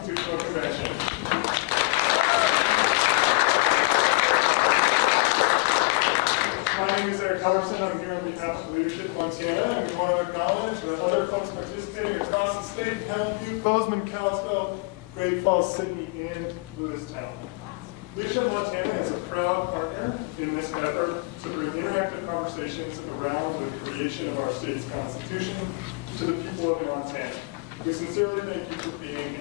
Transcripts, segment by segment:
Constitutional Convention. My name is Eric Ellingson. I'm here on behalf of Leadership Montana, and we want to acknowledge the other folks participating across the state: Hellevue, Bozeman, Kalispell, Great Falls, Sydney, and Lewistown. Leadership Montana is a proud partner in this effort to bring interactive conversations around the creation of our state's constitution to the people of Montana. We sincerely thank you for being here.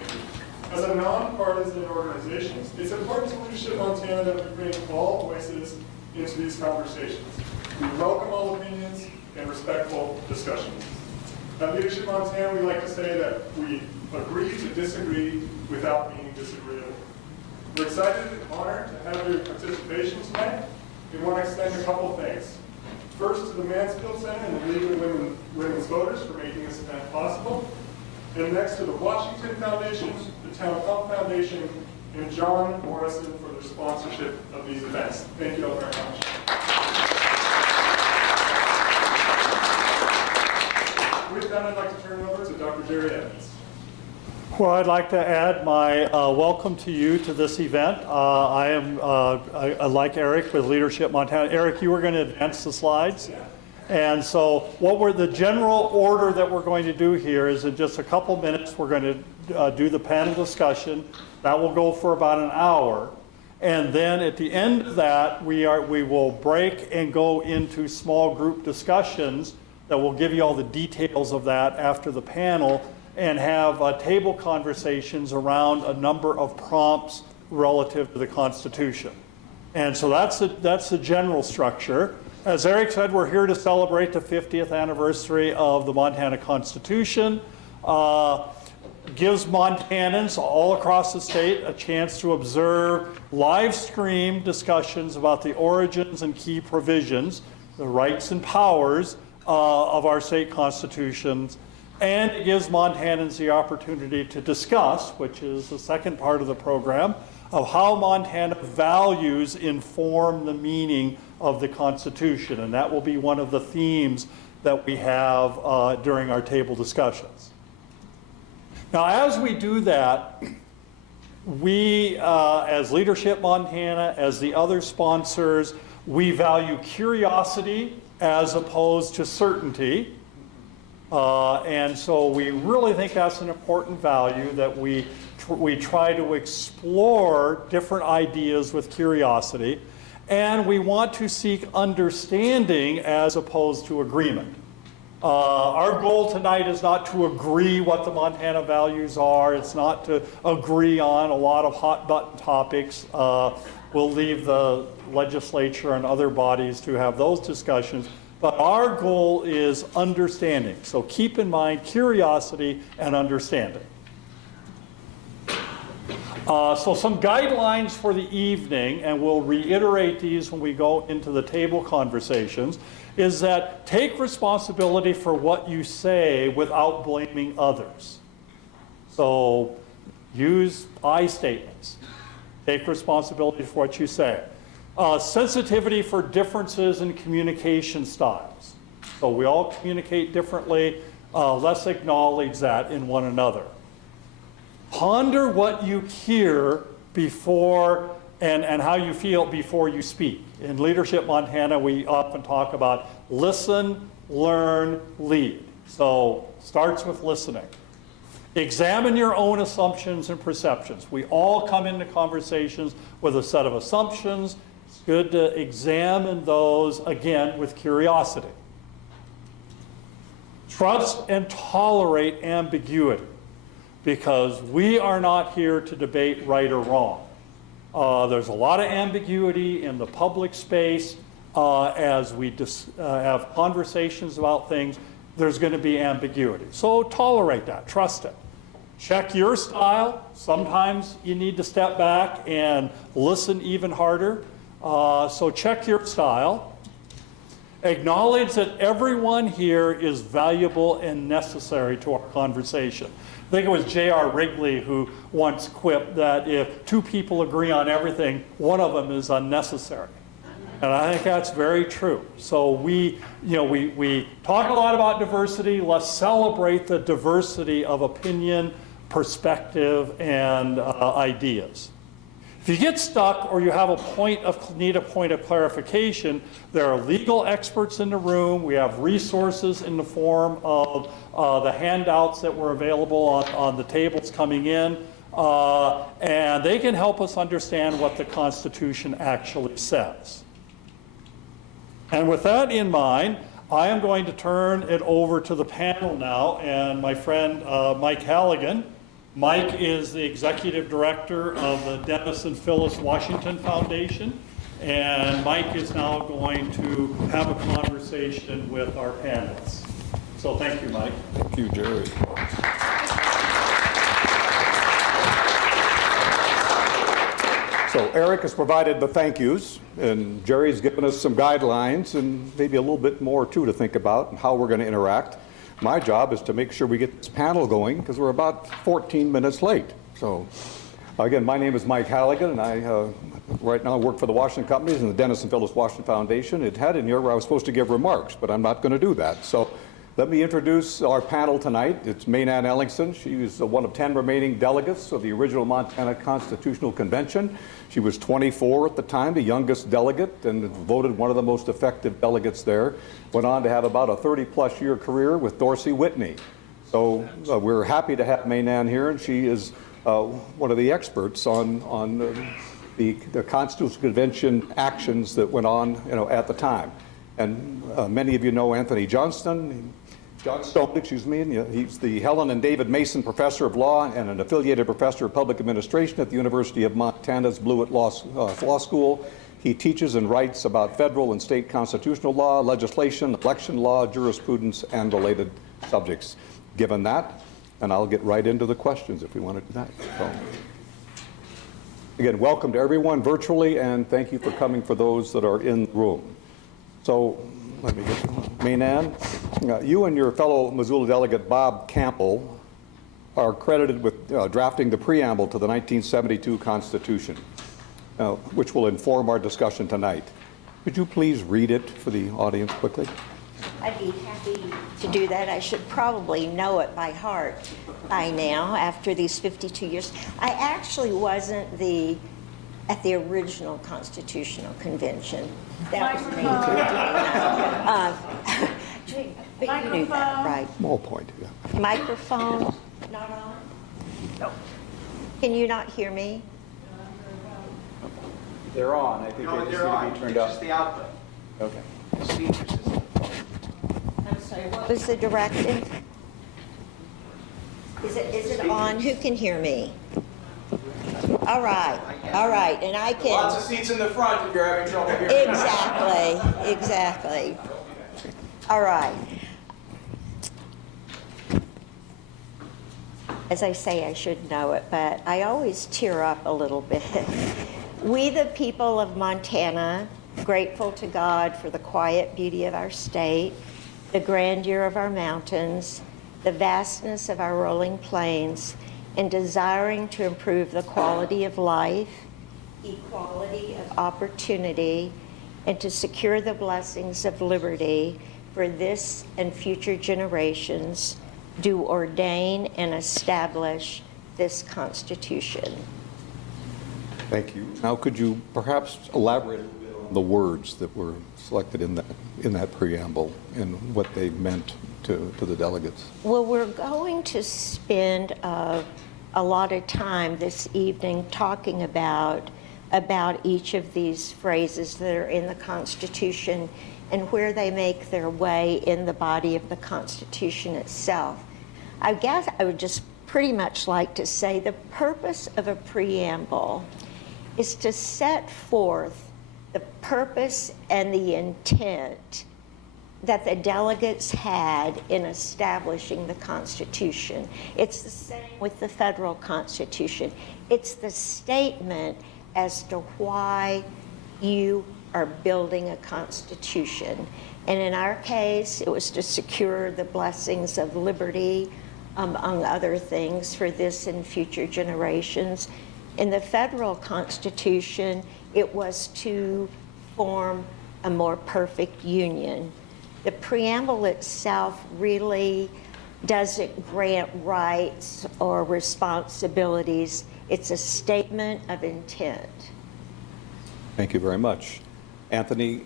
As a nonpartisan organization, it's important to Leadership Montana that we bring all voices into these conversations. We welcome all opinions and respectful discussions. At Leadership Montana, we like to say that we agree to disagree without being disagreeable. We're excited and honored to have your participation tonight. We want to extend a couple things. First, to the Mansfield Center and the League of Women's Voters for making this event possible. And next to the Washington Foundation, the Town Pump Foundation, and John Morrison for their sponsorship of these events. Thank you all very much. With that, I'd like to turn it over to Dr. Jerry Evans. Well, I'd like to add my welcome to you to this event. I am, like Eric, with Leadership Montana. Eric, you were going to advance the slides? Yeah. And so the general order that we're going to do here is in just a couple minutes, we're going to do the panel discussion. That will go for about an hour. And then at the end of that, we will break and go into small group discussions that will give you all the details of that after the panel, and have table conversations around a number of prompts relative to the Constitution. And so that's the general structure. As Eric said, we're here to celebrate the 50th anniversary of the Montana Constitution. Gives Montanans all across the state a chance to observe live stream discussions about the origins and key provisions, the rights and powers of our state constitutions. And it gives Montanans the opportunity to discuss, which is the second part of the program, of how Montana values inform the meaning of the Constitution. And that will be one of the themes that we have during our table discussions. Now, as we do that, we, as Leadership Montana, as the other sponsors, we value curiosity as opposed to certainty. And so we really think that's an important value, that we try to explore different ideas with curiosity, and we want to seek understanding as opposed to agreement. Our goal tonight is not to agree what the Montana values are. It's not to agree on a lot of hot button topics. We'll leave the legislature and other bodies to have those discussions. But our goal is understanding. So keep in mind curiosity and understanding. So some guidelines for the evening, and we'll reiterate these when we go into the table conversations, is that take responsibility for what you say without blaming others. So use I statements. Take responsibility for what you say. Sensitivity for differences in communication styles. So we all communicate differently. Let's acknowledge that in one another. Ponder what you hear before and how you feel before you speak. In Leadership Montana, we often talk about listen, learn, lead. So starts with listening. Examine your own assumptions and perceptions. We all come into conversations with a set of assumptions. It's good to examine those, again, with curiosity. Trust and tolerate ambiguity, because we are not here to debate right or wrong. There's a lot of ambiguity in the public space. As we have conversations about things, there's going to be ambiguity. So tolerate that, trust it. Check your style. Sometimes you need to step back and listen even harder. So check your style. Acknowledge that everyone here is valuable and necessary to our conversation. I think it was J.R. Wrigley who once quipped that if two people agree on everything, one of them is unnecessary. And I think that's very true. So we talk a lot about diversity. Let's celebrate the diversity of opinion, perspective and ideas. If you get stuck or you have need a point of clarification, there are legal experts in the room. We have resources in the form of the handouts that were available on the tables coming in, and they can help us understand what the Constitution actually says. And with that in mind, I am going to turn it over to the panel now, and my friend Mike Halligan. Mike is the executive director of the Denison Phyllis Washington Foundation, and Mike is now going to have a conversation with our panelists. So thank you, Mike. Thank you, Jerry. So Eric has provided the thank yous, and Jerry's given us some guidelines and maybe a little bit more too to think about and how we're going to interact. My job is to make sure we get this panel going because we're about 14 minutes late. So again, my name is Mike Halligan, and I right now work for the Washington Companies and the Denison Phyllis Washington Foundation. It had in here where I was supposed to give remarks, but I'm not going to do that. So let me introduce our panel tonight. It's Maynann Ellingson. She was one of 10 remaining delegates of the original Montana Constitutional Convention. She was 24 at the time, the youngest delegate, and voted one of the most effective delegates there. Went on to have about a 30-plus year career with Dorsey Whitney. So we're happy to have Maynann here, and she is one of the experts on the Constitutional Convention actions that went on, at the time. And many of you know Anthony Johnstone, and he's the Helen and David Mason Professor of Law and an affiliated Professor of Public Administration at the University of Montana's Blewett Law School. He teaches and writes about federal and state constitutional law, legislation, election law, jurisprudence, and related subjects. Given that, and I'll get right into the questions if we want to do that. So, again, welcome to everyone virtually, and thank you for coming for those that are in the room. So, let me get Maynann. You and your fellow Missoula delegate Bob Campbell are credited with drafting the preamble to the 1972 Constitution, which will inform our discussion tonight. Could you please read it for the audience quickly? I'd be happy to do that. I should probably know it by heart by now after these 52 years. I actually wasn't at the original Constitutional Convention. That was me. But you knew that, right? Small point, yeah. Microphone not on? No. Can you not hear me? They're on. I think No, they just they're need on. to be turned It's up. just the output. Okay. The speaker system. I'm sorry, what was the directive? Is it on? Who can hear me? All right, and I can. Lots of seats in the front if you're having trouble hearing. Exactly. All right. As I say, I should know it, but I always tear up a little bit. We, the people of Montana, grateful to God for the quiet beauty of our state, the grandeur of our mountains, the vastness of our rolling plains, and desiring to improve the quality of life, equality of opportunity, and to secure the blessings of liberty for this and future generations, do ordain and establish this Constitution. Thank you. Now, could you perhaps elaborate a little bit on the words that were selected in that preamble and what they meant to the delegates? Well, we're going to spend a lot of time this evening talking about each of these phrases that are in the Constitution and where they make their way in the body of the Constitution itself. I guess I would just pretty much like to say the purpose of a preamble is to set forth the purpose and the intent that the delegates had in establishing the Constitution. It's the same with the federal Constitution. It's the statement as to why you are building a Constitution. And in our case, it was to secure the blessings of liberty, among other things, for this and future generations. In the federal Constitution, it was to form a more perfect union. The preamble itself really doesn't grant rights or responsibilities. It's a statement of intent. Thank you very much. Anthony,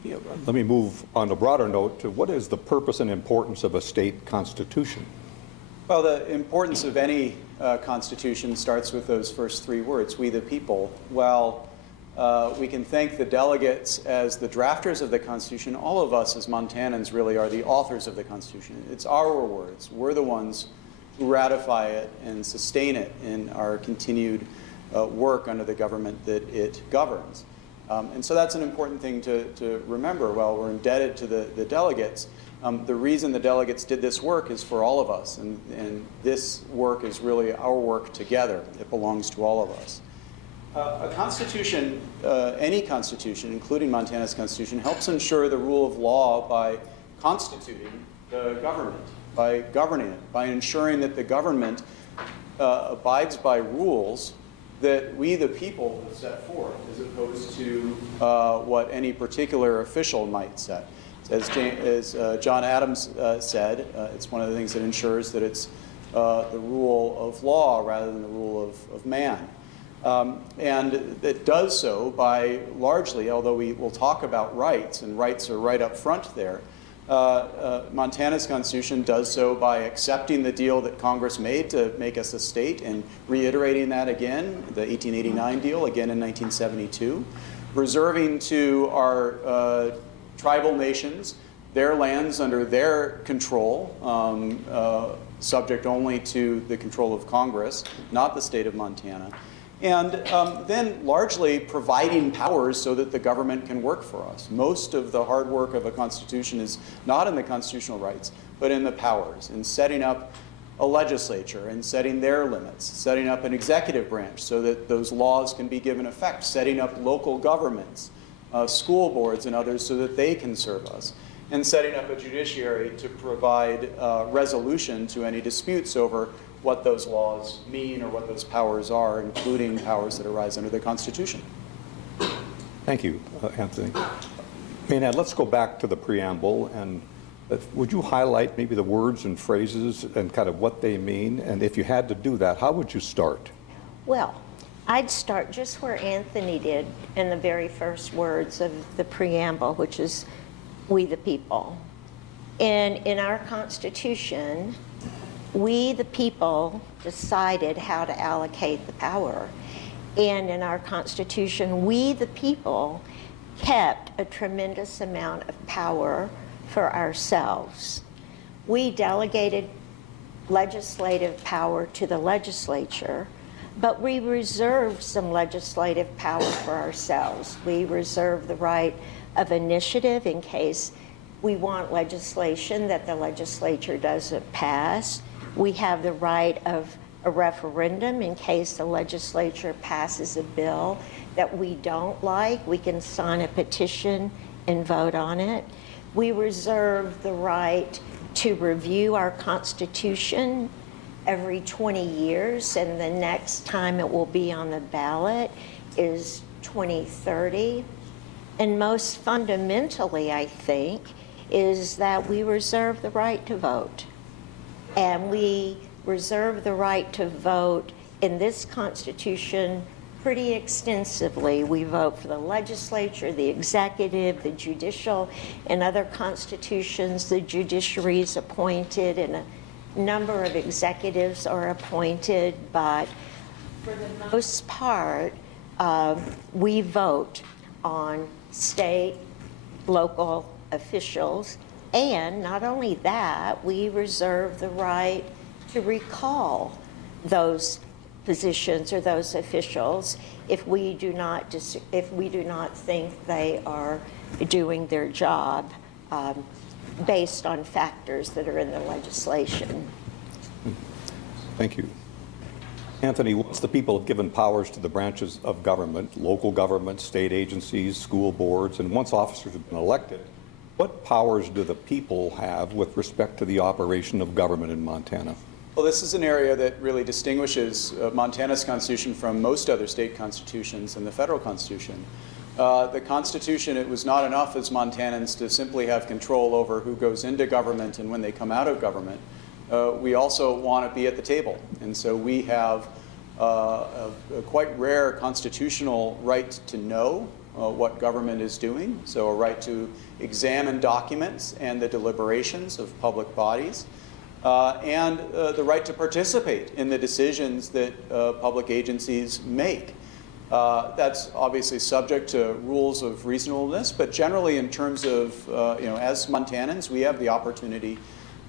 let me move on a broader note to what is the purpose and importance of a state constitution? Well, the importance of any constitution starts with those first three words, we the people. While we can thank the delegates as the drafters of the Constitution, all of us as Montanans really are the authors of the Constitution. It's our words. We're the ones who ratify it and sustain it in our continued work under the government that it governs. And so that's an important thing to remember. While we're indebted to the delegates, the reason the delegates did this work is for all of us, and this work is really our work together. It belongs to all of us. A constitution, any constitution, including Montana's constitution, helps ensure the rule of law by constituting the government, by governing it, by ensuring that the government abides by rules that we, the people, have set forth, as opposed to what any particular official might set. As John Adams said, it's one of the things that ensures that it's the rule of law rather than the rule of man. And it does so by largely, although we will talk about rights, and rights are right up front there, Montana's Constitution does so by accepting the deal that Congress made to make us a state and reiterating that again, the 1889 deal, again in 1972, reserving to our tribal nations their lands under their control, subject only to the control of Congress, not the state of Montana. And then largely providing powers so that the government can work for us. Most of the hard work of a constitution is not in the constitutional rights, but in the powers, in setting up a legislature and setting their limits, setting up an executive branch so that those laws can be given effect, setting up local governments, school boards and others so that they can serve us, and setting up a judiciary to provide resolution to any disputes over what those laws mean or what those powers are, including powers that arise under the Constitution. Thank you, Anthony. Maynard, let's go back to the preamble, and would you highlight maybe the words and phrases and kind of what they mean? And if you had to do that, how would you start? Well, I'd start just where Anthony did in the very first words of the preamble, which is we the people. And in our Constitution, we the people decided how to allocate the power. And in our Constitution, we the people kept a tremendous amount of power for ourselves. We delegated legislative power to the legislature, but we reserved some legislative power for ourselves. We reserve the right of initiative in case we want legislation that the legislature doesn't pass. We have the right of a referendum in case the legislature passes a bill that we don't like. We can sign a petition and vote on it. We reserve the right to review our Constitution every 20 years, and the next time it will be on the ballot is 2030. And most fundamentally, I think, is that we reserve the right to vote. And we reserve the right to vote in this Constitution pretty extensively. We vote for the legislature, the executive, the judicial. In other constitutions, the judiciary is appointed and a number of executives are appointed, but for the most part, we vote on state, local officials. And not only that, we reserve the right to recall those positions or those officials if we do not think they are doing their job based on factors that are in the legislation. Thank you. Anthony, once the people have given powers to the branches of government, local government, state agencies, school boards, and once officers have been elected, what powers do the people have with respect to the operation of government in Montana? Well, this is an area that really distinguishes Montana's Constitution from most other state constitutions and the federal Constitution. The Constitution, it was not enough as Montanans to simply have control over who goes into government and when they come out of government. we also want to be at the table. And so we have a quite rare constitutional right to know what government is doing, so a right to examine documents and the deliberations of public bodies, and the right to participate in the decisions that public agencies make. That's obviously subject to rules of reasonableness, but generally in terms of, as Montanans, we have the opportunity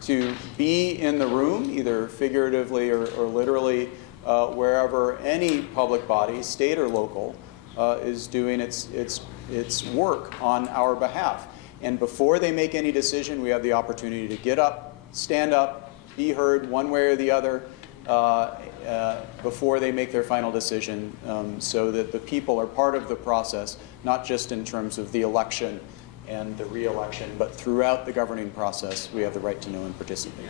to be in the room, either figuratively or literally, wherever any public body, state or local, is doing its work on our behalf. And before they make any decision, we have the opportunity to get up, stand up, be heard one way or the other, before they make their final decision, so that the people are part of the process, not just in terms of the election and the re-election, but throughout the governing process, we have the right to know and participate.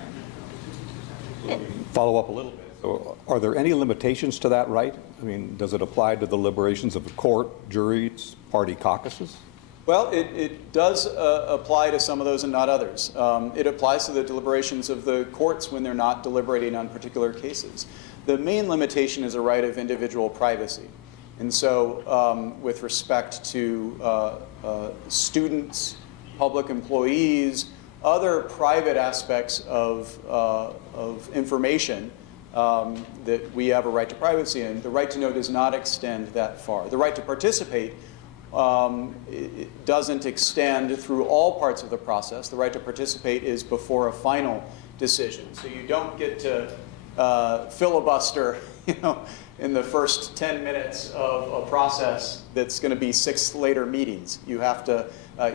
Follow up a little bit. So are there any limitations to that right? I mean, does it apply to the deliberations of the court, juries, party caucuses? Well, it does apply to some of those and not others. It applies to the deliberations of the courts when they're not deliberating on particular cases. The main limitation is a right of individual privacy. And so with respect to students, public employees, other private aspects of information that we have a right to privacy in, the right to know does not extend that far. The right to participate it doesn't extend through all parts of the process. The right to participate is before a final decision. So you don't get to filibuster, in the first 10 minutes of a process that's going to be 6 later meetings. You have to,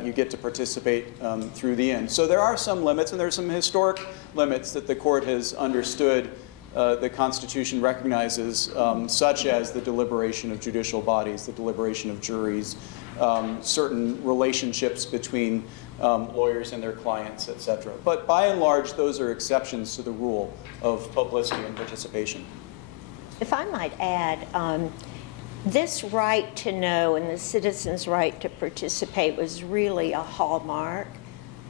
you get to participate through the end. So there are some limits, and there's some historic limits that the court has understood the Constitution recognizes, such as the deliberation of judicial bodies, the deliberation of juries, certain relationships between lawyers and their clients, etc. But by and large, those are exceptions to the rule of publicity and participation. If I might add, this right to know and the citizens' right to participate was really a hallmark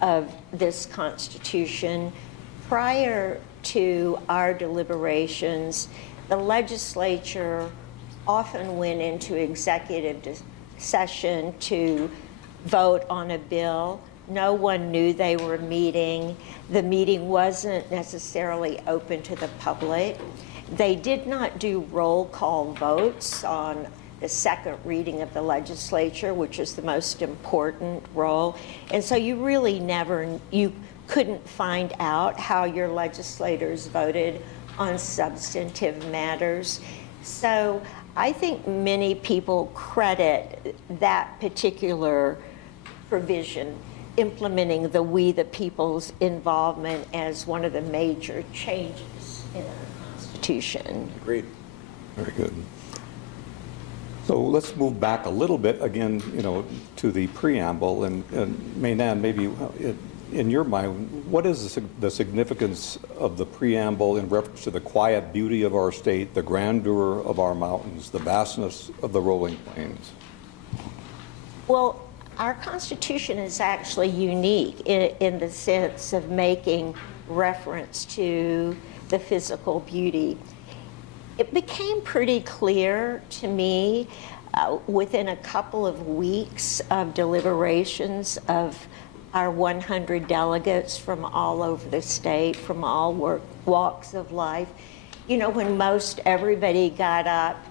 of this Constitution. Prior to our deliberations, the legislature often went into executive session to vote on a bill. No one knew they were meeting. The meeting wasn't necessarily open to the public. They did not do roll call votes on the second reading of the legislature, which is the most important role. And so you really you couldn't find out how your legislators voted on substantive matters. So I think many people credit that particular provision, implementing the we the people's involvement, as one of the major changes in our Constitution. Agreed. Very good. So let's move back a little bit again, to the preamble, and Mainan, maybe in your mind, what is the significance of the preamble in reference to the quiet beauty of our state, the grandeur of our mountains, the vastness of the rolling plains? Well, our Constitution is actually unique in the sense of making reference to the physical beauty. It became pretty clear to me within a couple of weeks of deliberations of our 100 delegates from all over the state, from all walks of life. When most everybody got up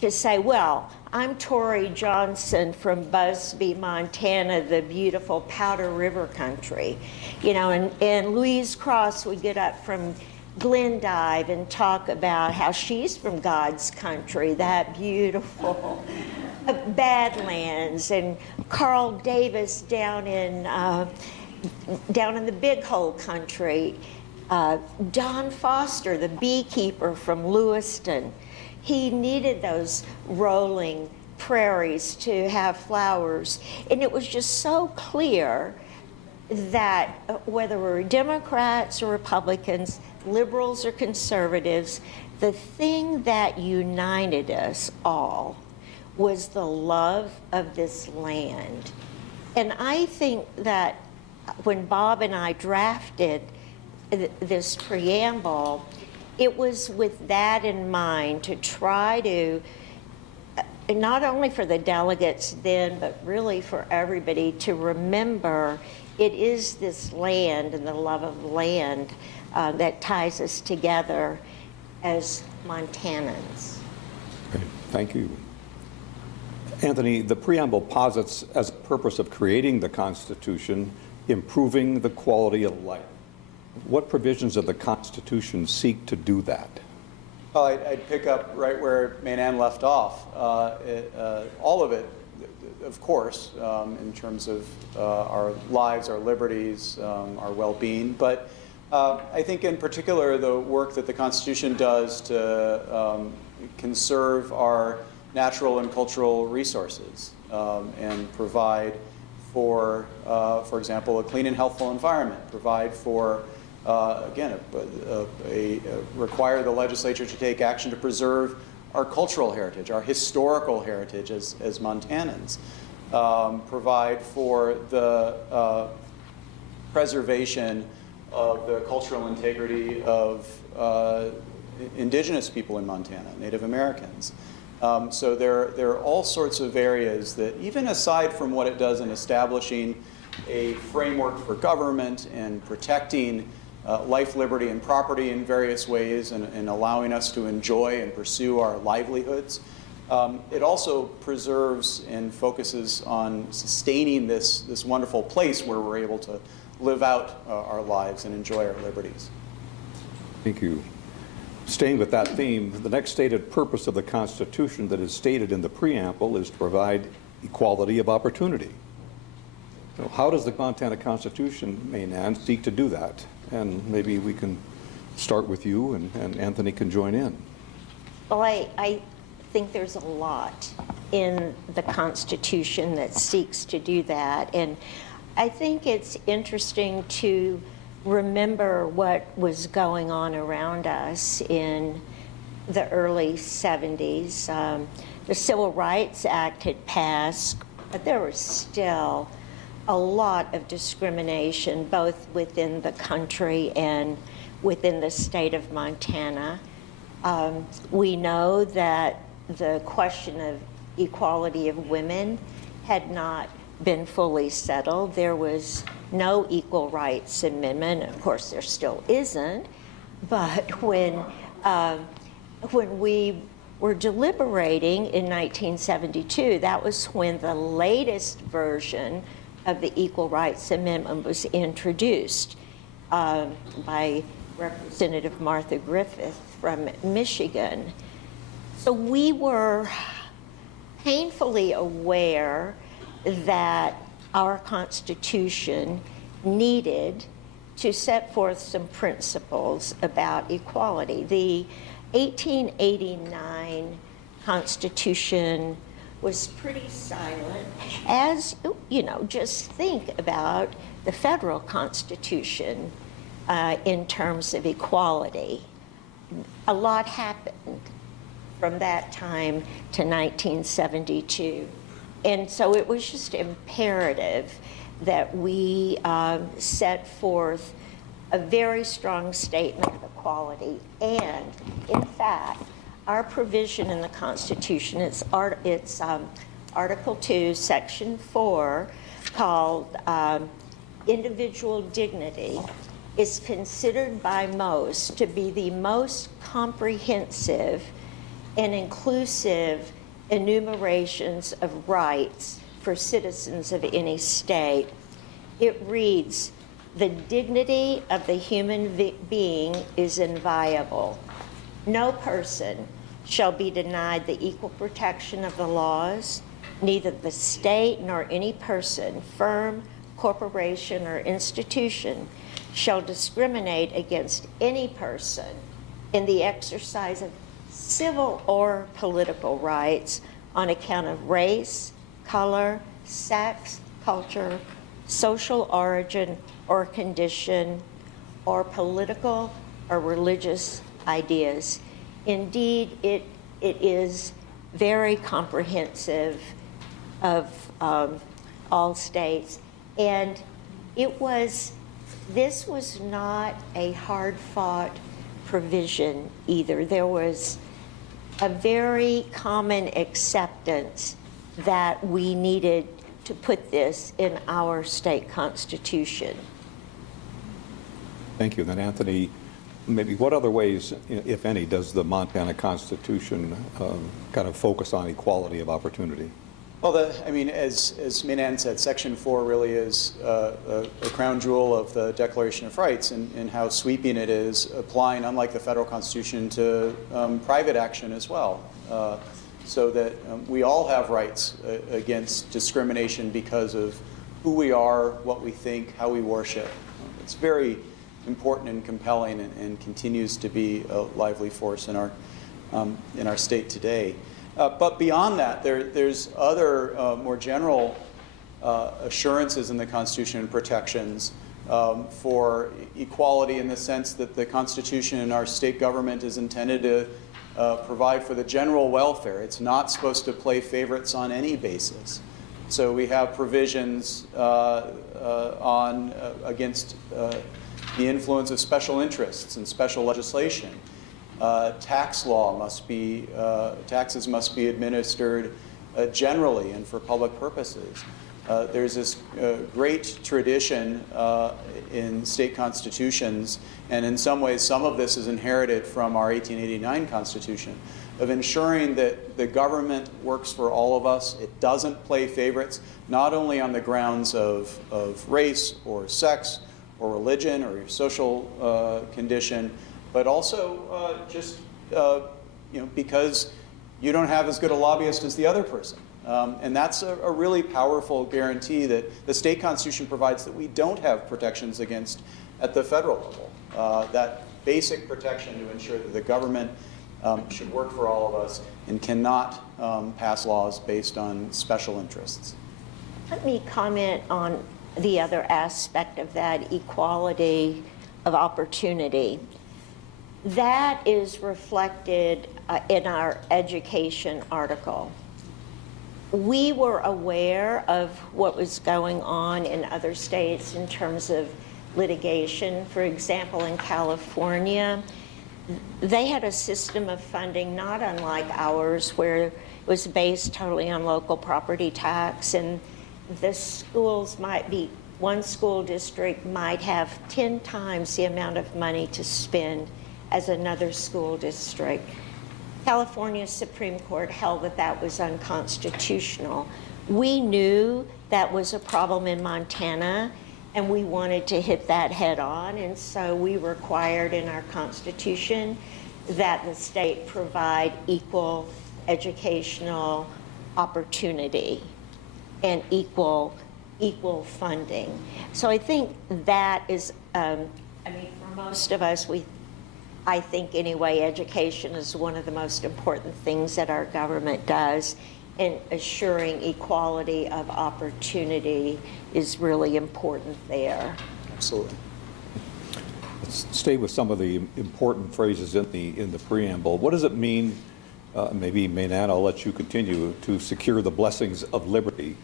to say, well, I'm Tori Johnson from Busby, Montana, the beautiful Powder River country. And Louise Cross would get up from Glendive and talk about how she's from God's country, that beautiful Badlands, and Carl Davis down in the Big Hole country, Don Foster, the beekeeper from Lewiston. He needed those rolling prairies to have flowers, and it was just so clear that whether we're Democrats or Republicans, liberals or conservatives, the thing that united us all was the love of this land. And I think that when Bob and I drafted this preamble, it was with that in mind to try to, not only for the delegates then, but really for everybody to remember it is this land and the love of land that ties us together as Montanans. Great. Thank you. Anthony, the preamble posits as a purpose of creating the Constitution, improving the quality of life. What provisions of the Constitution seek to do that? Well, I'd pick up right where Maynanne left off. All of it, of course, in terms of our lives, our liberties, our well-being. But I think in particular the work that the Constitution does to conserve our natural and cultural resources and provide for example, a clean and healthful environment, provide for again, require the legislature to take action to preserve our cultural heritage, our historical heritage as Montanans, provide for the preservation of the cultural integrity of indigenous people in Montana, Native Americans. So there are all sorts of areas that, even aside from what it does in establishing a framework for government and protecting life, liberty, and property in various ways and allowing us to enjoy and pursue our livelihoods. It also preserves and focuses on sustaining this wonderful place where we're able to live out our lives and enjoy our liberties. Thank you. Staying with that theme, the next stated purpose of the Constitution that is stated in the preamble is to provide equality of opportunity. So how does the Montana Constitution, Maynanne, seek to do that? And maybe we can start with you, and Anthony can join in. Well, I think there's a lot in the Constitution that seeks to do that. And I think it's interesting to remember what was going on around us in the early 70s. The Civil Rights Act had passed, but there was still a lot of discrimination, both within the country and within the state of Montana. We know that the question of equality of women had not been fully settled. There was no Equal Rights Amendment. Of course, there still isn't. But when we were deliberating in 1972, that was when the latest version of the Equal Rights Amendment was introduced by Representative Martha Griffith from Michigan. So we were painfully aware that our Constitution needed to set forth some principles about equality. The 1889 Constitution was pretty silent. As, you know, just think about the federal Constitution in terms of equality. A lot happened from that time to 1972. And so it was just imperative that we set forth a very strong statement of equality. And in fact, our provision in the Constitution, it's Article 2, Section 4, called Individual Dignity, is considered by most to be the most comprehensive and inclusive enumerations of rights for citizens of any state. It reads, "The dignity of the human being is inviolable. No person shall be denied the equal protection of the laws. Neither the state nor any person, firm, corporation, or institution shall discriminate against any person in the exercise of civil or political rights on account of race, color, sex, culture, social origin or condition, or political or religious ideas." Indeed, it is very comprehensive of all states, and it was this was not a hard-fought provision either. There was a very common acceptance that we needed to put this in our state constitution. Thank you. Then Anthony, maybe what other ways, if any, does the Montana Constitution kind of focus on equality of opportunity? Well, I mean, as Minann said, Section 4 really is a crown jewel of the Declaration of Rights and how sweeping it is, applying, unlike the federal Constitution, to private action as well, so that we all have rights against discrimination because of who we are, what we think, how we worship. It's very important and compelling and continues to be a lively force in our state today. But beyond that, there's other more general assurances in the Constitution and protections for equality, in the sense that the Constitution and our state government is intended to provide for the general welfare. It's not supposed to play favorites on any basis. So we have provisions against the influence of special interests and special legislation. Tax law taxes must be administered generally and for public purposes. There's this great tradition in state constitutions, and in some ways some of this is inherited from our 1889 Constitution, of ensuring that the government works for all of us. It doesn't play favorites, not only on the grounds of race or sex or religion or your social condition, but also just because you don't have as good a lobbyist as the other person. And that's a really powerful guarantee that the state constitution provides that we don't have protections against at the federal level. That basic protection to ensure that the government should work for all of us and cannot pass laws based on special interests. Let me comment on the other aspect of that, equality of opportunity. That is reflected in our education article. We were aware of what was going on in other states in terms of litigation. For example, in California, they had a system of funding not unlike ours, where it was based totally on local property tax, and the schools might be, one school district might have 10 times the amount of money to spend as another school district. California Supreme Court held that that was unconstitutional. We knew that was a problem in Montana, and we wanted to hit that head on, and so we required in our Constitution that the state provide equal educational opportunity and equal funding. So I think that is, I mean, for most of us, I think anyway, education is one of the most important things that our government does, and assuring equality of opportunity is really important there. Absolutely. Let's stay with some of the important phrases in the preamble. What does it mean, maybe Minann, I'll let you continue, to secure the blessings of liberty,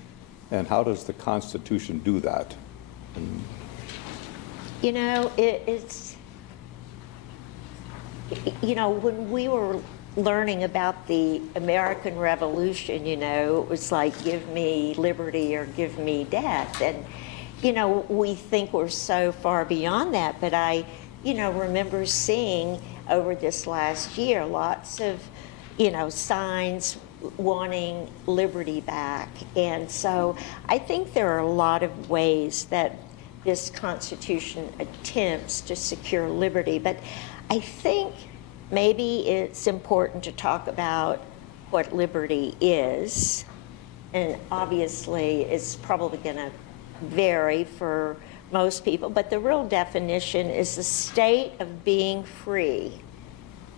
and how does the Constitution do that? You know, when we were learning about the American Revolution, it was like, give me liberty or give me death. And, we think we're so far beyond that. But I, remember seeing over this last year lots of, signs wanting liberty back. And so I think there are a lot of ways that this Constitution attempts to secure liberty. But I think maybe it's important to talk about what liberty is, and obviously it's probably going to vary for most people, but the real definition is the state of being free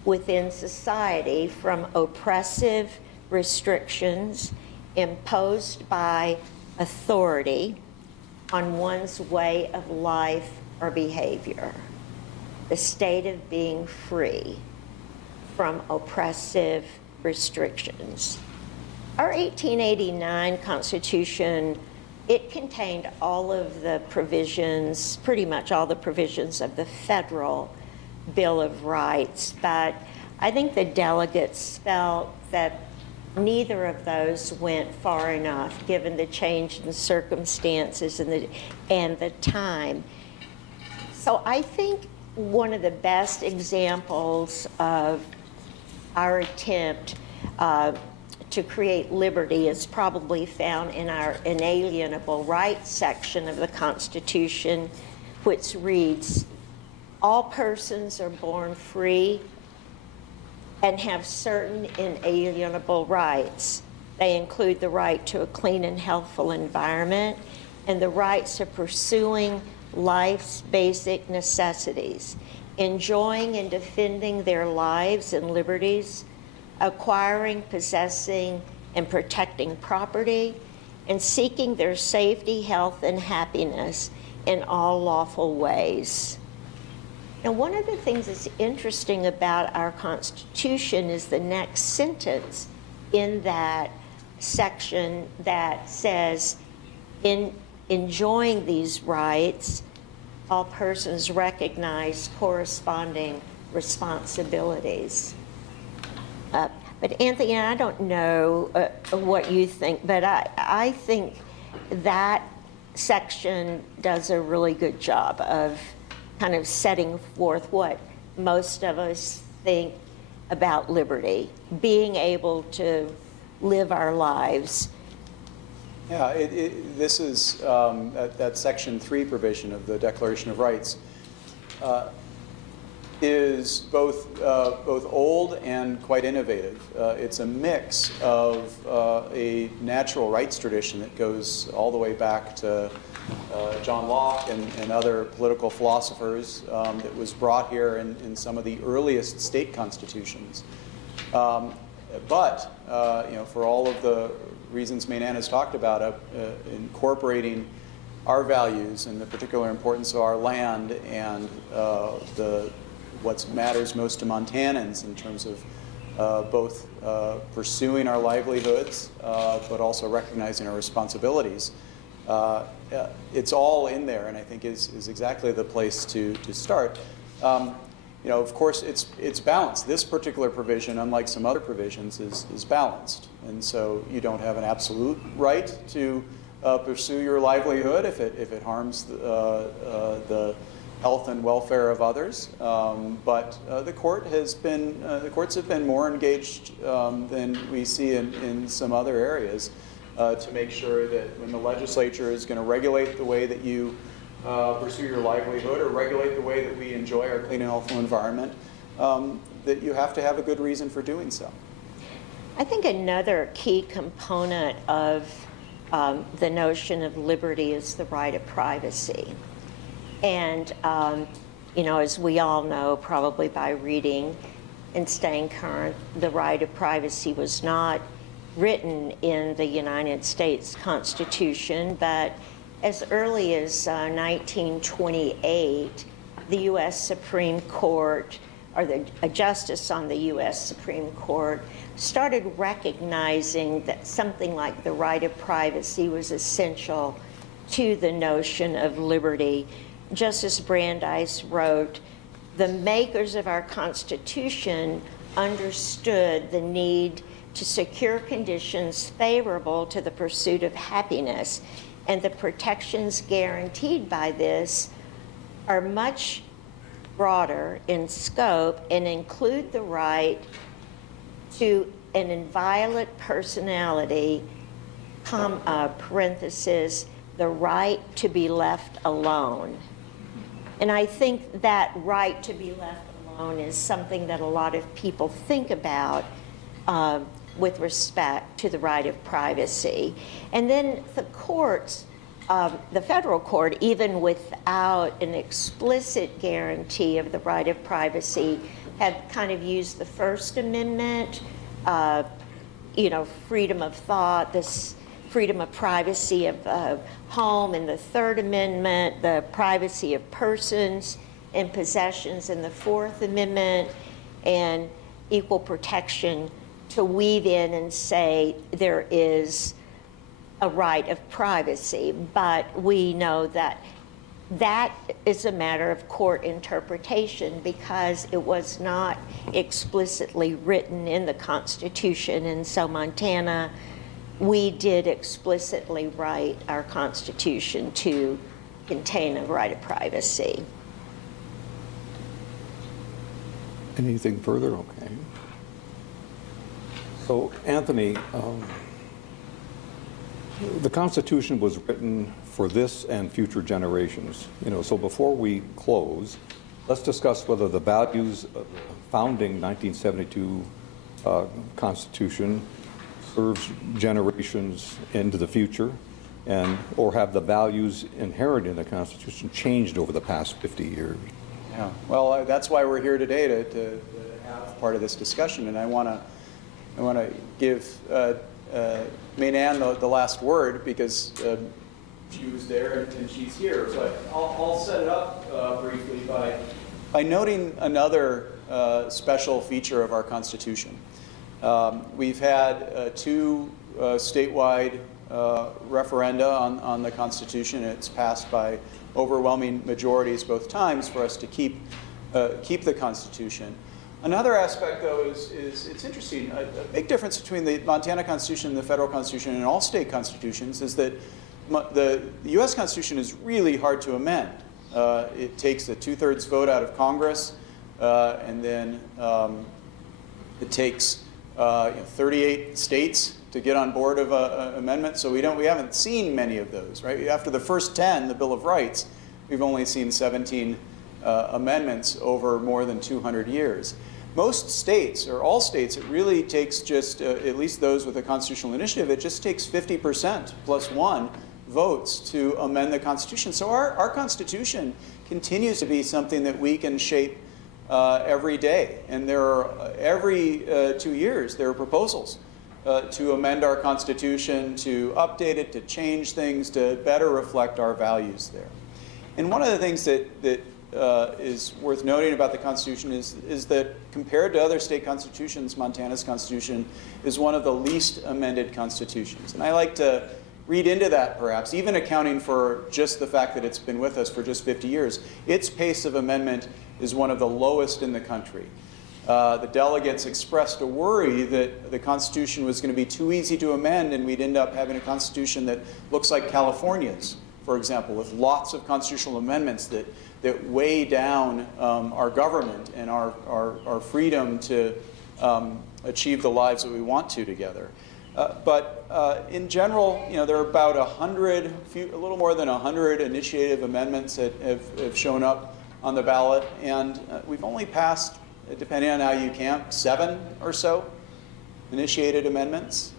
within society from oppressive restrictions imposed by authority on one's way of life or behavior. The state of being free from oppressive restrictions. Our 1889 Constitution it contained all of the provisions, pretty much all the provisions of the federal Bill of Rights, but I think the delegates felt that neither of those went far enough, given the change in circumstances and the time. So I think one of the best examples of our attempt to create liberty is probably found in our inalienable rights section of the Constitution, which reads, "All persons are born free and have certain inalienable rights. They include the right to a clean and healthful environment and the rights of pursuing life's basic necessities, enjoying and defending their lives and liberties, acquiring, possessing, and protecting property, and seeking their safety, health, and happiness in all lawful ways." Now, one of the things that's interesting about our Constitution is the next sentence in that section that says, in enjoying these rights, all persons recognize corresponding responsibilities. But Anthony, I don't know what you think, but I think that section does a really good job of kind of setting forth what most of us think about liberty, being able to live our lives. Yeah, this is that Section 3 provision of the Declaration of Rights is both old and quite innovative. It's a mix of a natural rights tradition that goes all the way back to John Locke and other political philosophers that was brought here in some of the earliest state constitutions. But for all of the reasons Mainan has talked about, incorporating our values and the particular importance of our land and what matters most to Montanans in terms of both pursuing our livelihoods, but also recognizing our responsibilities. It's all in there, and I think is exactly the place to start. Of course, it's balanced. This particular provision, unlike some other provisions, is balanced, and so you don't have an absolute right to pursue your livelihood if it harms the health and welfare of others. But the courts have been more engaged than we see in some other areas to make sure that when the legislature is going to regulate the way that you pursue your livelihood or regulate the way that we enjoy our clean and healthful environment, that you have to have a good reason for doing so. I think another key component of the notion of liberty is the right of privacy. And, as we all know, probably by reading and staying current, the right of privacy was not written in the United States Constitution, but as early as 1928, the U.S. Supreme Court, or a justice on the U.S. Supreme Court, started recognizing that something like the right of privacy was essential to the notion of liberty. Justice Brandeis wrote, "The makers of our Constitution understood the need to secure conditions favorable to the pursuit of happiness, and the protections guaranteed by this are much broader in scope and include the right to an inviolate personality, parenthesis, the right to be left alone." And I think that right to be left alone is something that a lot of people think about with respect to the right of privacy. And then the courts, the federal court, even without an explicit guarantee of the right of privacy, have kind of used the First Amendment, freedom of thought, this freedom of privacy of home, and the Third Amendment, the privacy of persons and possessions in the Fourth Amendment, and equal protection to weave in and say there is a right of privacy, but we know that that is a matter of court interpretation because it was not explicitly written in the Constitution. And so Montana, we did explicitly write our Constitution to contain a right of privacy. Anything further? Okay. So, Anthony, the Constitution was written for this and future generations. So before we close, let's discuss whether the values of the founding 1972 Constitution serves generations into the future, or have the values inherent in the Constitution changed over the past 50 years? Yeah, well, that's why we're here today to have part of this discussion, and I want to give Maynanne the last word because she was there and she's here. But I'll set it up briefly by noting another special feature of our Constitution. We've had two statewide referenda on the Constitution. It's passed by overwhelming majorities both times for us to keep the Constitution. Another aspect, though, is it's interesting. A big difference between the Montana Constitution and the federal Constitution and all state constitutions is that the U.S. Constitution is really hard to amend. It takes a 2/3 vote out of Congress, and then it takes 38 states to get on board of an amendment. So we haven't seen many of those, right? After the first 10, the Bill of Rights, we've only seen 17 amendments over more than 200 years. Most states, or all states, it really takes just, at least those with a constitutional initiative, it just takes 50% plus one votes to amend the Constitution. So our Constitution continues to be something that we can shape every day. And there are, every 2 years, there are proposals to amend our Constitution, to update it, to change things, to better reflect our values there. And one of the things that is worth noting about the Constitution is that compared to other state constitutions, Montana's Constitution is one of the least amended constitutions. And I like to read into that, perhaps, even accounting for just the fact that it's been with us for just 50 years. Its pace of amendment is one of the lowest in the country. The delegates expressed a worry that the Constitution was going to be too easy to amend and we'd end up having a Constitution that looks like California's, for example, with lots of constitutional amendments that weigh down our government and our freedom to achieve the lives that we want to together. But in general, there are about a little more than 100 initiative amendments that have shown up on the ballot, and we've only passed, depending on how you count, 7 or so initiated amendments.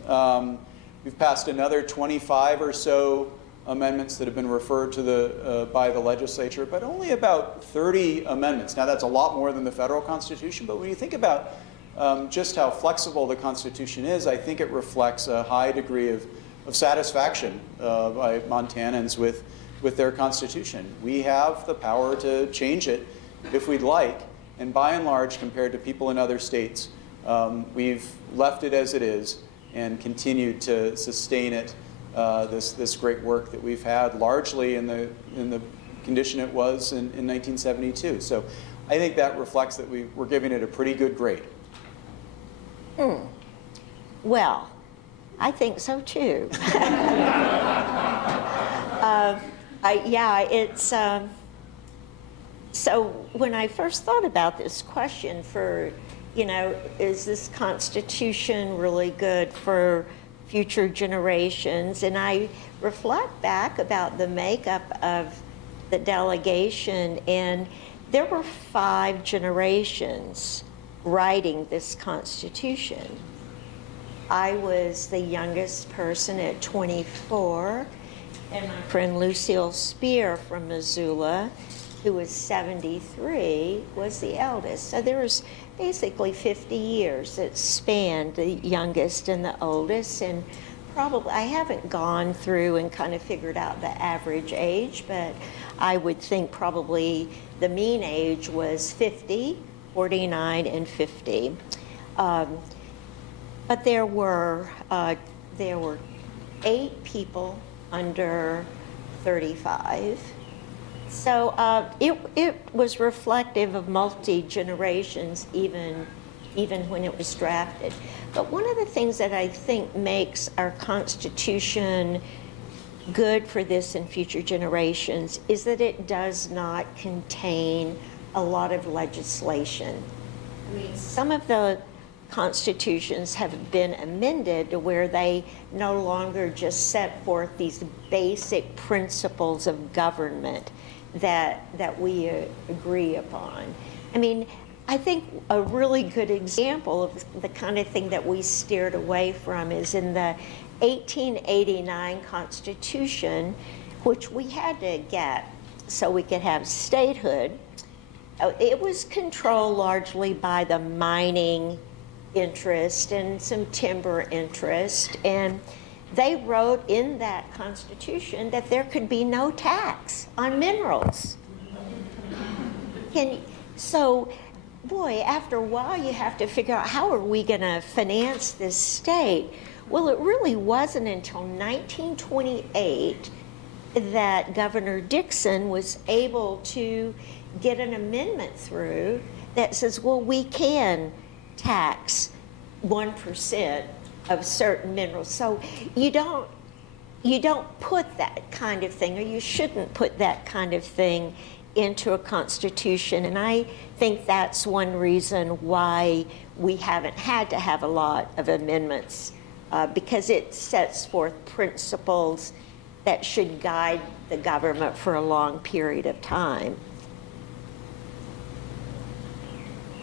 We've passed another 25 or so amendments that have been referred to by the legislature, but only about 30 amendments. Now that's a lot more than the federal Constitution, but when you think about just how flexible the Constitution is, I think it reflects a high degree of satisfaction by Montanans with their Constitution. We have the power to change it if we'd like, and by and large, compared to people in other states, we've left it as it is and continued to sustain it, this great work that we've had largely in the condition it was in 1972. So I think that reflects that we're giving it a pretty good grade. Well, I think so too. Yeah, it's so when I first thought about this question for, is this Constitution really good for future generations? And I reflect back about the makeup of the delegation, and there were 5 generations writing this Constitution. I was the youngest person at 24, and my friend Lucille Spear from Missoula, who was 73, was the eldest. So there was basically 50 years that spanned the youngest and the oldest, and probably, I haven't gone through and kind of figured out the average age, but I would think probably the mean age was 50, 49, and 50. But there were 8 people under 35. So it was reflective of multi-generations even when it was drafted. But one of the things that I think makes our Constitution good for this and future generations is that it does not contain a lot of legislation. I mean, some of the constitutions have been amended to where they no longer just set forth these basic principles of government that we agree upon. I mean, I think a really good example of the kind of thing that we steered away from is in the 1889 Constitution, which we had to get so we could have statehood. It was controlled largely by the mining interest and some timber interest, and they wrote in that Constitution that there could be no tax on minerals. So, boy, after a while you have to figure out how are we going to finance this state? Well, it really wasn't until 1928 that Governor Dixon was able to get an amendment through that says, well, we can tax 1% of certain minerals. So you don't put that kind of thing, or you shouldn't put that kind of thing into a constitution. And I think that's one reason why we haven't had to have a lot of amendments, because it sets forth principles that should guide the government for a long period of time.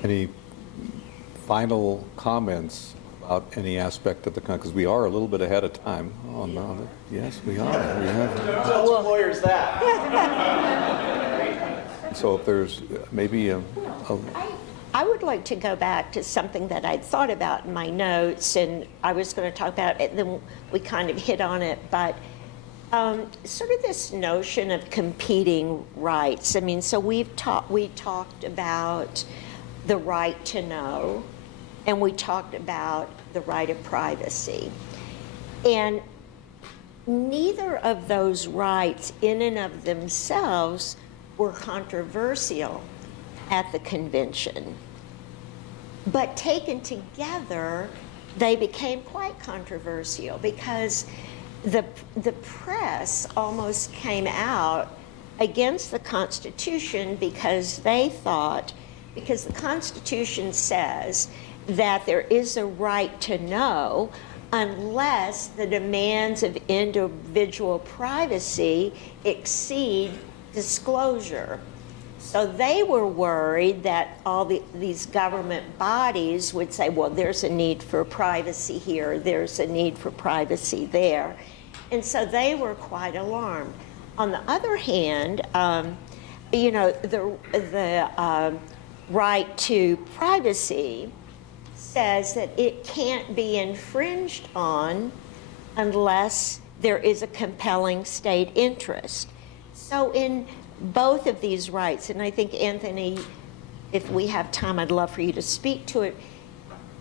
Any final comments about any aspect of the, because we are a little bit ahead of time on it. Yes, we are. We have. Tell two lawyers that. So if there's maybe I would like to go back to something that I'd thought about in my notes, and I was going to talk about it, then we kind of hit on it, but sort of this notion of competing rights. I mean, so we talked about the right to know, and we talked about the right of privacy. And neither of those rights in and of themselves were controversial at the convention. But taken together, they became quite controversial because the press almost came out against the Constitution because they thought, because the Constitution says that there is a right to know unless the demands of individual privacy exceed disclosure. So they were worried that all these government bodies would say, well, there's a need for privacy here, there's a need for privacy there. And so they were quite alarmed. On the other hand, you know, the right to privacy says that it can't be infringed on unless there is a compelling state interest. So in both of these rights, and I think, Anthony, if we have time, I'd love for you to speak to it,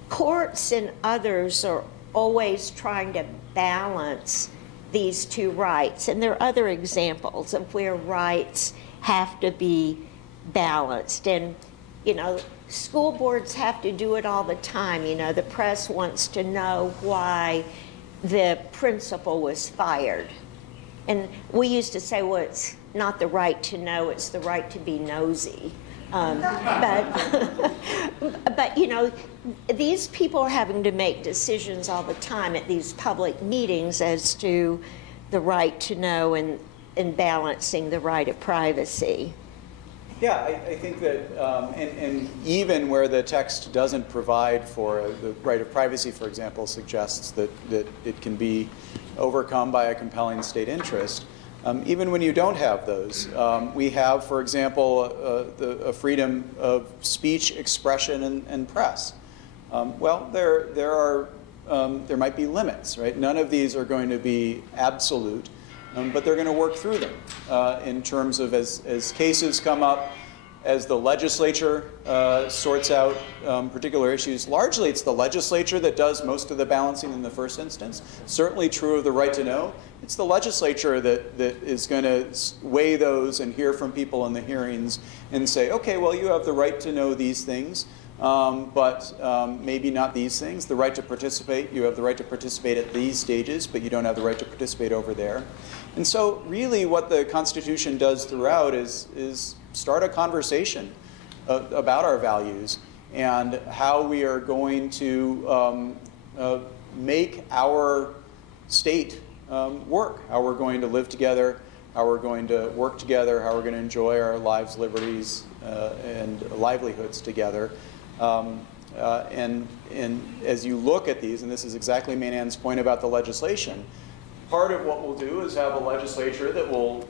courts and others are always trying to balance these two rights. And there are other examples of where rights have to be balanced. And, you know, school boards have to do it all the time. You know, the press wants to know why the principal was fired. And we used to say, well, it's not the right to know, it's the right to be nosy. But, you know, these people are having to make decisions all the time at these public meetings as to the right to know and balancing the right of privacy. Yeah, I think that, and even where the text doesn't provide for the right of privacy, for example, suggests that it can be overcome by a compelling state interest. Even when you don't have those, we have, for example, a freedom of speech, expression, and press. Well, there might be limits, right? None of these are going to be absolute, but they're going to work through them in terms of as cases come up, as the legislature sorts out particular issues, largely it's the legislature that does most of the balancing in the first instance. Certainly true of the right to know. It's the legislature that is going to weigh those and hear from people in the hearings and say, okay, well, you have the right to know these things, but maybe not these things. The right to participate, you have the right to participate at these stages, but you don't have the right to participate over there. And so really what the Constitution does throughout is start a conversation about our values and how we are going to make our state work, how we're going to live together, how we're going to work together, how we're going to enjoy our lives, liberties, and livelihoods together. And as you look at these, and this is exactly Maynard's point about the legislation, part of what we'll do is have a legislature that will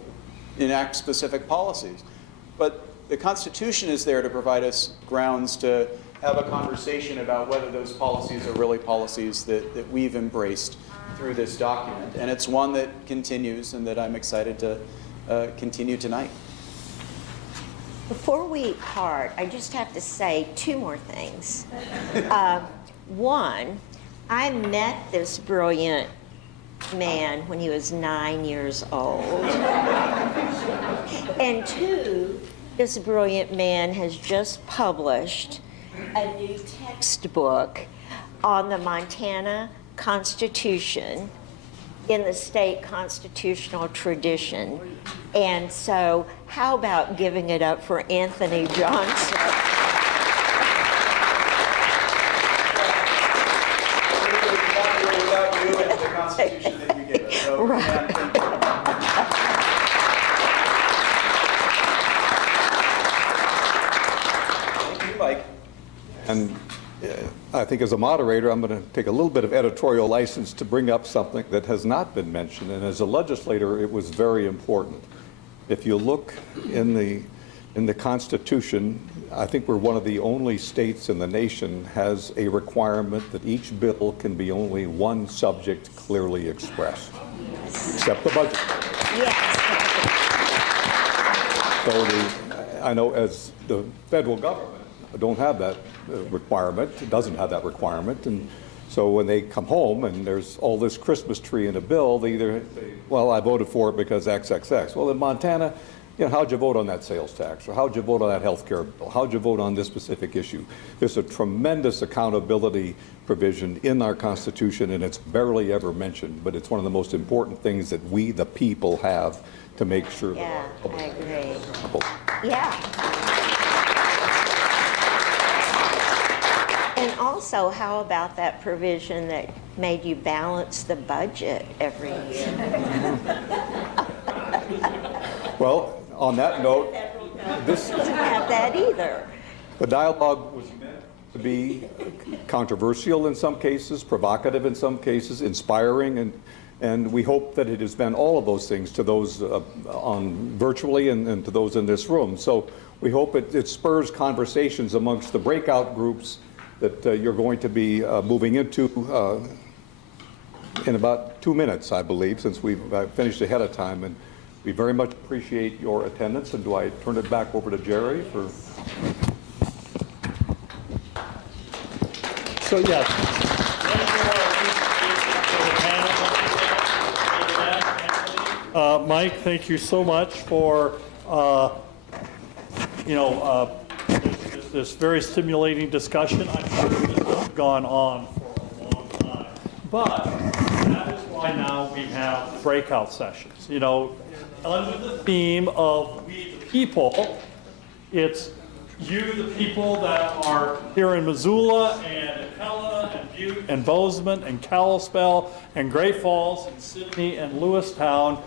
enact specific policies. But the Constitution is there to provide us grounds to have a conversation about whether those policies are really policies that we've embraced through this document. And it's one that continues and that I'm excited to continue tonight. Before we part, I just have to say two more things. One, I met this brilliant man when he was 9 years old. And two, this brilliant man has just published a new textbook on the Montana Constitution in the state constitutional tradition. And so how about giving it up for Anthony Johnstone? Without you and the Constitution that you give us. So, Right. thank you, Mike. And I think as a moderator, I'm going to take a little bit of editorial license to bring up something that has not been mentioned. And as a legislator, it was very important. If you look in the Constitution, I think we're one of the only states in the nation has a requirement that each bill can be only one subject clearly expressed, except the budget. Yes. So I know as the federal government don't have that requirement, it doesn't have that requirement, and so when they come home and there's all this Christmas tree in a bill, they either say, well, I voted for it because XXX. Well, in Montana, you know, how'd you vote on that sales tax? Or how'd you vote on that health care bill? How'd you vote on this specific issue? There's a tremendous accountability provision in our Constitution, and it's barely ever mentioned, but it's one of the most important things that we, the people, have to make sure that Yeah, our public I agree. accountable. Yeah. And also, how about that provision that made you balance the budget every year? Well, on that note, this Doesn't have that either. the dialogue was meant to be controversial in some cases, provocative in some cases, inspiring, and we hope that it has been all of those things to those on virtually and to those in this room. So we hope it spurs conversations amongst the breakout groups that you're going to be moving into in about 2 minutes, I believe, since we've finished ahead of time. And we very much appreciate your attendance. And do I turn it back over to Jerry for? So, yes. Mike, thank you so much for, this very stimulating discussion. I'm sure this has gone on for a long time. But that is why now we have breakout sessions. You know, under the theme of we the people, it's you the people that are here in Missoula and in Helena and Butte and Bozeman and Kalispell and Great Falls and Sydney and Lewistown.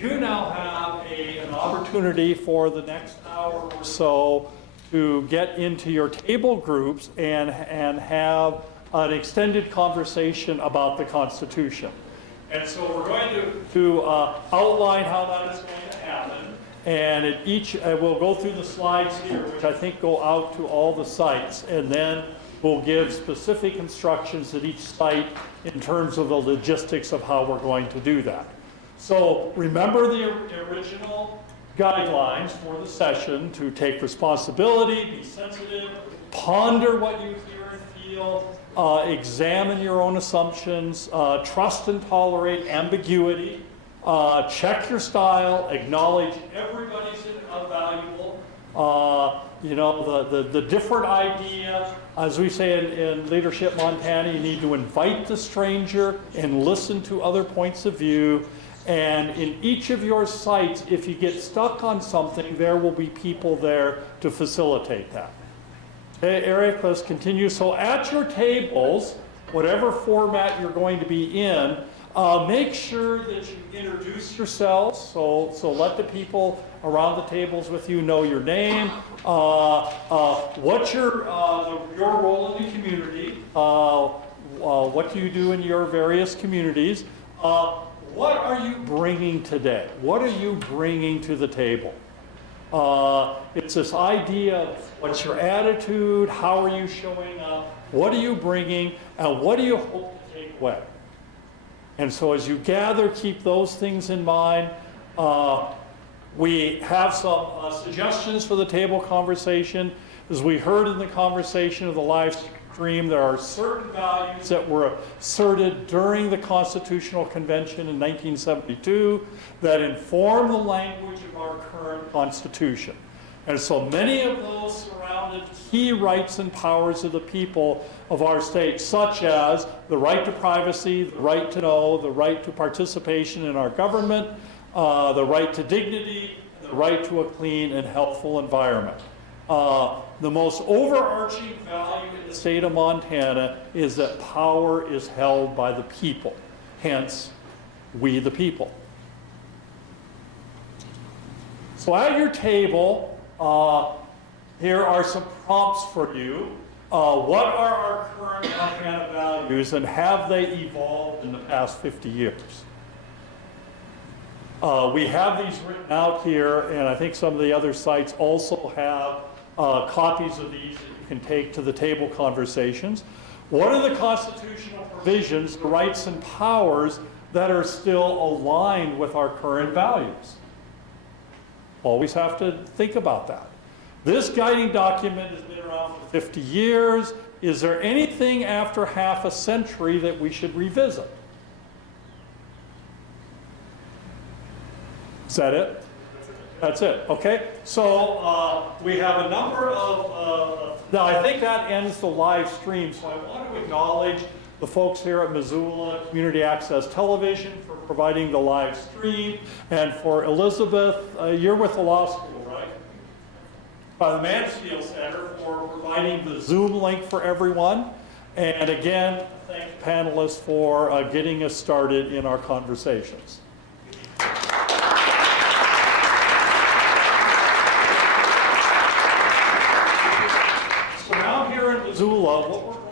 You now have an opportunity for the next hour or so to get into your table groups and have an extended conversation about the Constitution. And so we're going to outline how that is going to happen. And we'll go through the slides here, which I think go out to all the sites, and then we'll give specific instructions at each site in terms of the logistics of how we're going to do that. So remember the original guidelines for the session to take responsibility, be sensitive, ponder what you hear and feel, examine your own assumptions, trust and tolerate ambiguity, check your style, acknowledge everybody's valuable. The different idea, as we say in Leadership Montana, you need to invite the stranger and listen to other points of view. And in each of your sites, if you get stuck on something, there will be people there to facilitate that. Okay, Eric, let's continue. So at your tables, whatever format you're going to be in, make sure that you introduce yourselves. So let the people around the tables with you know your name, what's your role in the community, what do you do in your various communities, what are you bringing today? What are you bringing to the table? It's this idea of what's your attitude, how are you showing up, what are you bringing, and what do you hope to take away? And so as you gather, keep those things in mind. We have some suggestions for the table conversation. As we heard in the conversation of the live stream, there are certain values that were asserted during the Constitutional Convention in 1972 that inform the language of our current Constitution. And so many of those surrounded key rights and powers of the people of our state, such as the right to privacy, the right to know, the right to participation in our government, the right to dignity, the right to a clean and healthful environment. The most overarching value in the state of Montana is that power is held by the people, hence, we the people. So at your table, here are some prompts for you. What are our current Montana values, and have they evolved in the past 50 years? We have these written out here, and I think some of the other sites also have copies of these that you can take to the table conversations. What are the constitutional provisions, the rights and powers that are still aligned with our current values? Always have to think about that. This guiding document has been around for 50 years. Is there anything after half a century that we should revisit? Is that it? That's it, okay? So we have a number of, now I think that ends the live stream, so I want to acknowledge the folks here at Missoula Community Access Television for providing the live stream, and for Elizabeth, you're with the law school, right? The Mansfield Center for providing the Zoom link for everyone. And again, thank the panelists for getting us started in our conversations. So now here in Missoula, what we're